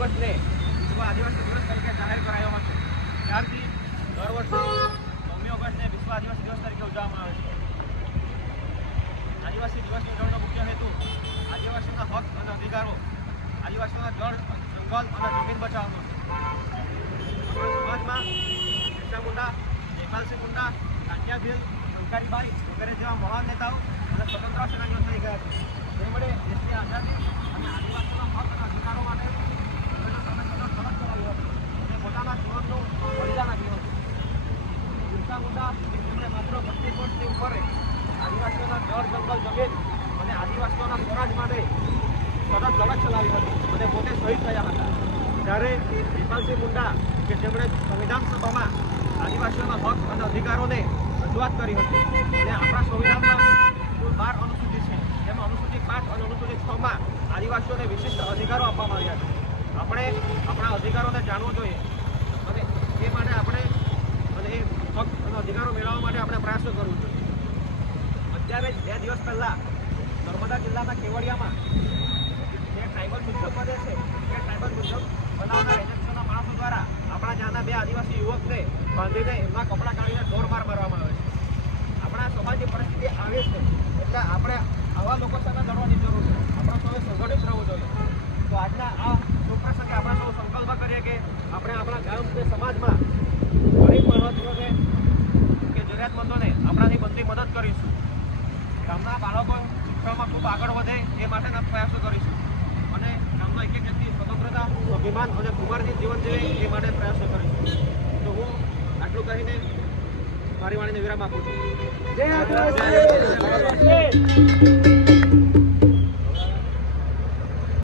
ઓગસ્ટને વિશ્વ આદિવાસી દિવસ તરીકે જાહેર કરાયો હતો. ત્યારથી દર વર્ષે 9મી ઓગસ્ટને વિશ્વ આદિવાસી દિવસ તરીકે ઉજવવામાં આવે છે. આદિવાસી દિવસની ઉજવણીનો મુખ્ય હેતુ આદિવાસીઓના હક અને અધિકારો, આદિવાસીઓના જળ, જંગલ અને જમીન બચાવવાનો છે. સમાજમાં બિરસા મુંડા, જયપાલસિંહ મુંડા, તાત્યા ભીલ, શંકરીબાઈ વગેરે જેવા મહાન નેતાઓ અને સ્વતંત્ર સેનાનીઓ થઈ ગયા છે. તેમણે દેશની આઝાદી અને આદિવાસીઓના હક અને અધિકારો માટે લડત ચલાવી હતી અને પોતાના જીવનનું બલિદાન આપ્યું હતું. બિરસા મુંડા તેમણે માત્ર 25 વર્ષની ઉંમરે આદિવાસીઓના જળ, જંગલ, જમીન અને આદિવાસીઓના સ્વરાજ માટે સતત લડત ચલાવી હતી અને પોતે શહીદ થયા હતા. જ્યારે જયપાલસિંહ મુંડા કે જેમણે સંવિધાન સભામાં આદિવાસીઓના હક અને અધિકારોને રજૂઆત કરી હતી અને આપણા સંવિધાનમાં કુલ 12 અનુસૂચિ છે, જેમાં અનુસૂચિ 5 અને અનુસૂચિ 6માં આદિવાસીઓને વિશિષ્ટ અધિકારો આપવામાં આવ્યા છે. આપણે આપણા અધિકારોને જાણવું જોઈએ અને એ માટે આપણે અને એ હક અને અધિકારો મેળવવા માટે આપણે પ્રયાસો કરવું જોઈએ. અત્યારે 2 દિવસ પહેલાં નર્મદા જિલ્લાના કેવડિયામાં જે ટ્રાઇબલ મ્યુઝિયમ બને છે એ ટ્રાઇબલ મ્યુઝિયમ બનાવનાર એજન્સીઓના માણસો દ્વારા આપણા ત્યાંના 2 આદિવાસી યુવકને બાંધીને એમના કપડાં કાઢીને ઢોરમાર મારવામાં આવે છે. આપણા સમાજની પરિસ્થિતિ આવી છે એટલે આપણે આવા લોકો સામે લડવાની જરૂર છે. આપણે સૌએ સંગઠિત રહેવું જોઈએ. તો આજના આ શુભ પ્રસંગે આપણે સૌ સંકલ્પ કરીએ કે આપણે આપણા ગામ કે સમાજમાં ગરીબ માણસોને કે જરૂરિયાતમંદોને આપણાથી બનતી મદદ કરીશું. ગામના બાળકો શિક્ષણમાં ખૂબ આગળ વધે એ માટેના પ્રયાસો કરીશું અને ગામના એક વ્યક્તિ સ્વતંત્રતા, અભિમાન અને કુમારજી જીવન જીવે એ માટે પ્રયાસો કરીશું. તો હું આટલું કહીને મારી વાણીને વિરામ આપું છું.